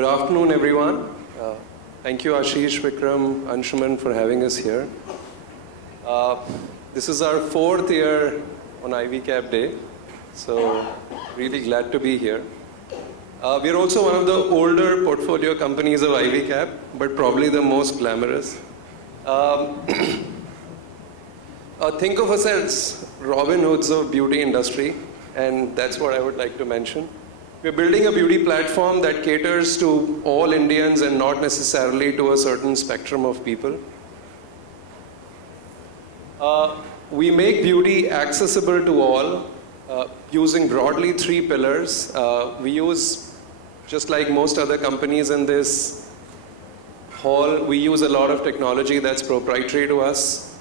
Good afternoon, everyone. Thank you, Ashish, Vikram, Anshuman, for having us here. This is our 4th year on IvyCap Day, so really glad to be here. We're also one of the older portfolio companies of IvyCap, but probably the most glamorous. Think of us as Robin Hoods of beauty industry, and that's what I would like to mention. We're building a beauty platform that caters to all Indians and not necessarily to a certain spectrum of people. We make beauty accessible to all using broadly 3 pillars. We use, just like most other companies in this hall, we use a lot of technology that's proprietary to us.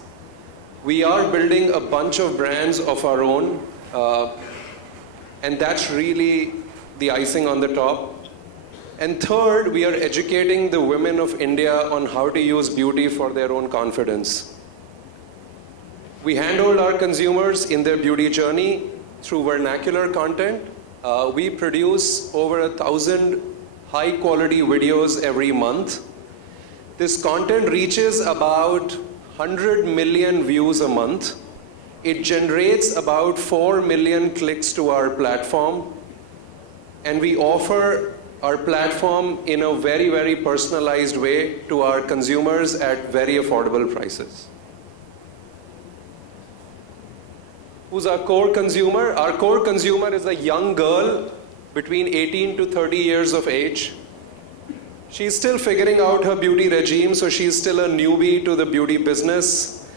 We are building a bunch of brands of our own, and that's really the icing on the top. And third, we are educating the women of India on how to use beauty for their own confidence. We handhold our consumers in their beauty journey through vernacular content. We produce over 1,000 high-quality videos every month. This content reaches about 100 million views a month. It generates about 4 million clicks to our platform. And we offer our platform in a very, very personalized way to our consumers at very affordable prices. Who's our core consumer? Our core consumer is a young girl between 18 to 30 years of age. She's still figuring out her beauty regime, so she's still a newbie to the beauty business.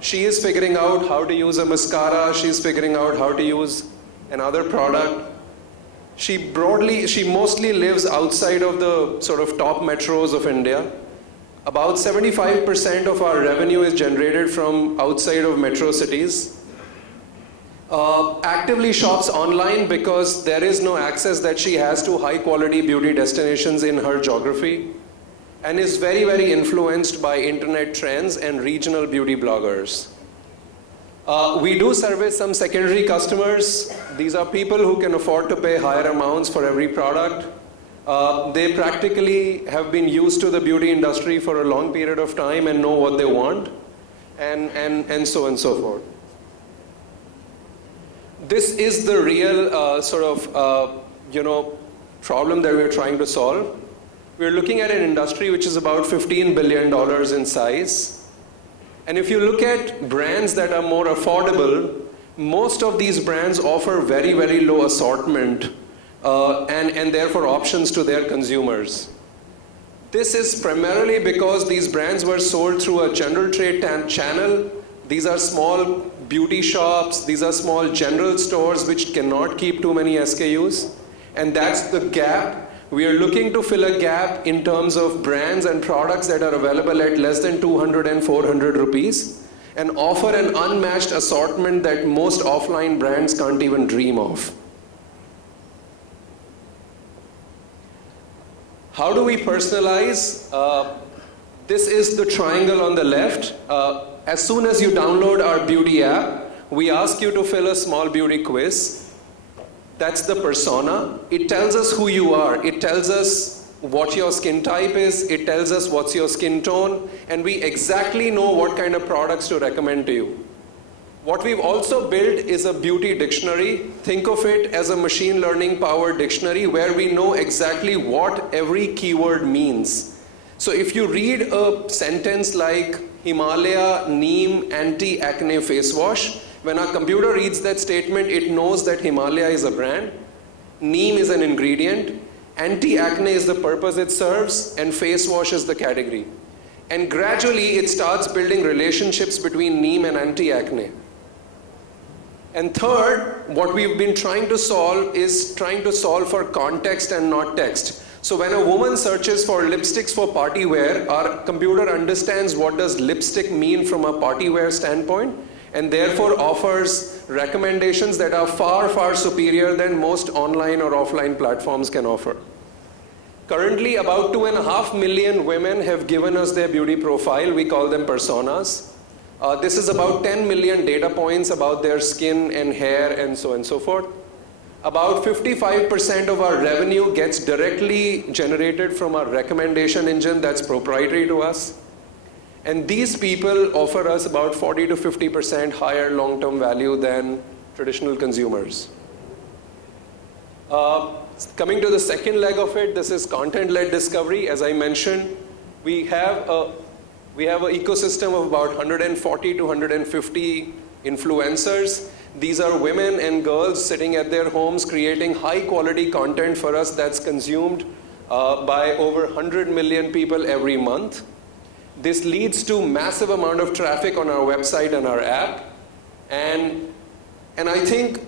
She is figuring out how to use a mascara. She's figuring out how to use another product. She mostly lives outside of the sort of top metros of India. About 75% of our revenue is generated from outside of metro cities. Actively shops online because there is no access that she has to high quality beauty destinations in her geography, and is very, very influenced by internet trends and regional beauty bloggers. We do service some secondary customers. These are people who can afford to pay higher amounts for every product. They practically have been used to the beauty industry for a long period of time and know what they want, and so on and so forth. This is the real problem that we're trying to solve. We're looking at an industry which is about $15 billion in size. And if you look at brands that are more affordable, most of these brands offer very, very low assortment and therefore options to their consumers. This is primarily because these brands were sold through a general trade channel. These are small beauty shops, these are small general stores which cannot keep too many SKUs. And that's the gap. We are looking to fill a gap in terms of brands and products that are available at less than 200 and 400 rupees and offer an unmatched assortment that most offline brands can't even dream of. How do we personalize? This is the triangle on the left. As soon as you download our beauty app, we ask you to fill a small beauty quiz. That's the persona. It tells us who you are. It tells us what your skin type is. It tells us what's your skin tone. And we exactly know what kind of products to recommend to you. What we've also built is a beauty dictionary. Think of it as a machine learning powered dictionary where we know exactly what every keyword means. So if you read a sentence like Himalaya Neem Anti-Acne Face Wash, when our computer reads that statement, it knows that Himalaya is a brand, Neem is an ingredient, anti-acne is the purpose it serves, and face wash is the category. And gradually it starts building relationships between Neem and anti-acne. And third, what we've been trying to solve is trying to solve for context and not text. So when a woman searches for lipsticks for party wear, our computer understands what does lipstick mean from a party wear standpoint, and therefore offers recommendations that are far, far superior than most online or offline platforms can offer. Currently, about 2.5 million women have given us their beauty profile. We call them personas. This is about 10 million data points about their skin and hair and so on and so forth. About 55% of our revenue gets directly generated from our recommendation engine that's proprietary to us. And these people offer us about 40 to 50% higher long-term value than traditional consumers. Coming to the second leg of it, this is content-led discovery. As I mentioned, we have an ecosystem of about 140 to 150 influencers. These are women and girls sitting at their homes creating high-quality content for us that's consumed by over 100 million people every month. This leads to massive amount of traffic on our website and our app. And I think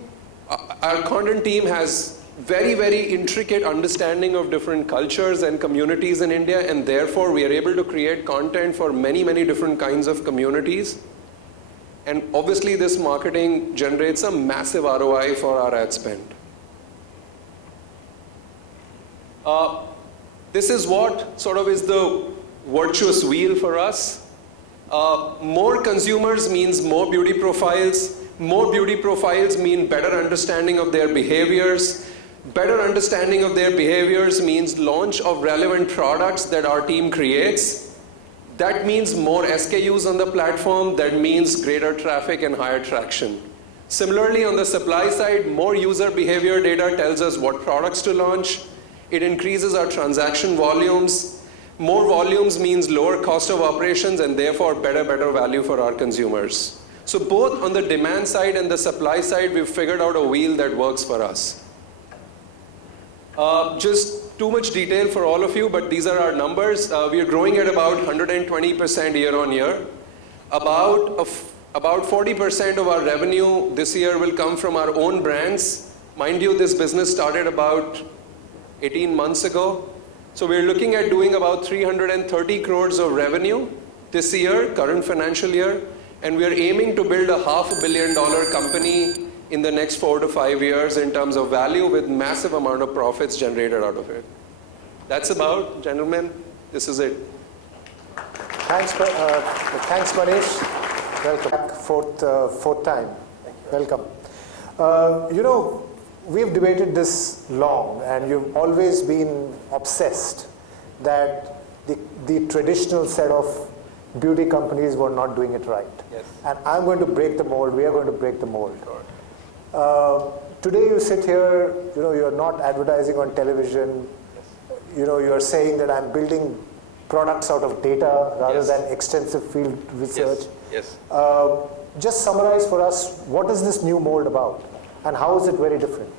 our content team has very, very intricate understanding of different cultures and communities in India, and therefore we are able to create content for many, many different kinds of communities. And obviously this marketing generates a massive ROI for our ad spend. This is what sort of is the virtuous wheel for us. More consumers means more beauty profiles. More beauty profiles mean better understanding of their behaviors. Better understanding of their behaviors means launch of relevant products that our team creates. That means more SKUs on the platform. That means greater traffic and higher traction. Similarly, on the supply side, more user behavior data tells us what products to launch. It increases our transaction volumes. More volumes means lower cost of operations and therefore better value for our consumers. So both on the demand side and the supply side, we've figured out a wheel that works for us. Just too much detail for all of you, but these are our numbers. We are growing at about 120% year on year. About 40% of our revenue this year will come from our own brands. Mind you, this business started about 18 months ago. So we're looking at doing about 330 crores of revenue this year, current financial year. And we're aiming to build a $500 million company in the next 4 to 5 years in terms of value with massive amount of profits generated out of it. That's about, gentlemen, this is it. Thanks, Manish. Welcome back, fourth time. Welcome. We've debated this long, and you've always been obsessed that the traditional set of beauty companies were not doing it right. Yes. And I'm going to break the mold. We are going to break the mold. Sure. Today you sit here, you're not advertising on television. Yes. You're saying that I'm building products out of data rather Yes. than extensive field research. Yes. Just summarize for us, what is this new mold about? And how is it very different?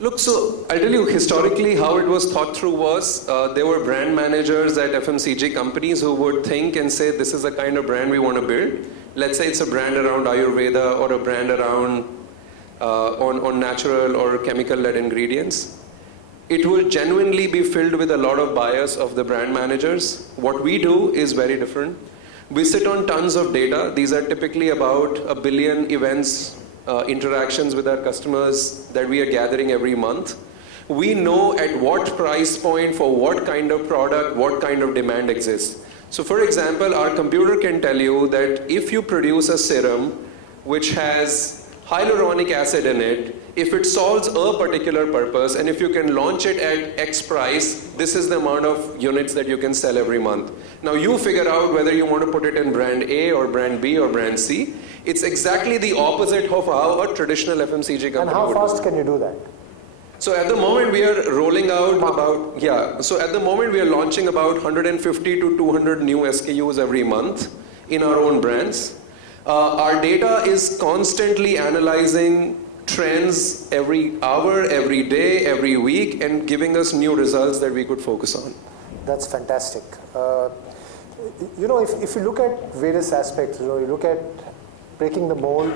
Look, so I'll tell you historically how it was thought through was there were brand managers at FMCG companies who would think and say, this is the kind of brand we want to build. Let's say it's a brand around Ayurveda or a brand around on natural or chemical-led ingredients. It will genuinely be filled with a lot of bias of the brand managers. What we do is very different. We sit on tons of data. These are typically about 1 billion events, interactions with our customers that we are gathering every month. We know at what price point for what kind of product, what kind of demand exists. So for example, our computer can tell you that if you produce a serum which has hyaluronic acid in it, if it solves a particular purpose, and if you can launch it at X price, this is the amount of units that you can sell every month. Now you figure out whether you want to put it in brand A or brand B or brand C. It's exactly the opposite of how a traditional FMCG company And how would fast do. can you do that? So at the moment we are rolling out so at the moment we are launching about 150 to 200 new SKUs every month in our own brands. Our data is constantly analyzing trends every hour, every day, every week, and giving us new results that we could focus on. That's fantastic. If you look at various aspects, you look at breaking the mold,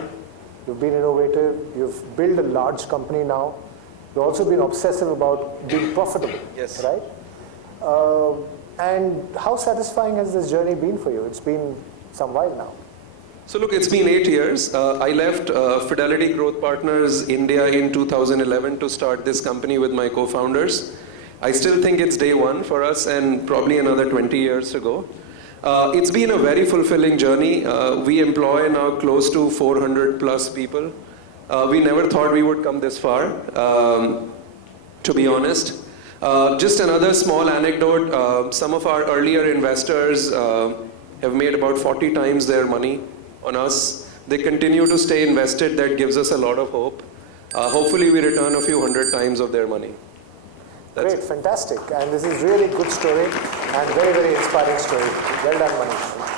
you've been innovative, you've built a large company now, you've also been obsessive about being profitable, Yes. right? And how satisfying has this journey been for you? It's been some while now. So look, it's been 8 years. I left Fidelity Growth Partners India in 2011 to start this company with my co-founders. I still think it's day one for us and probably another 20 years to go. It's been a very fulfilling journey. We employ now close to 400 plus people. We never thought we would come this far, to be honest. Just another small anecdote. Some of our earlier investors have made about 40 times their money on us. They continue to stay invested. That gives us a lot of hope. Hopefully we return a few hundred times of their money. That's Great, fantastic. And this is really good story and very, very inspiring story. Well done, Manish.